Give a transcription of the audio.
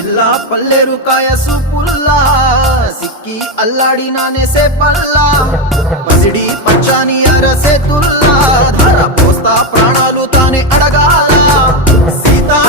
పిల్ల పల్లెరు కాయ సూపుల్లా సిక్కి అల్లాడి నానేసే పల్లా పసిడి పచ్చాని అరసే తుల్లా ధర పోస్తా ప్రాణాలు తానే అడగాల సీతా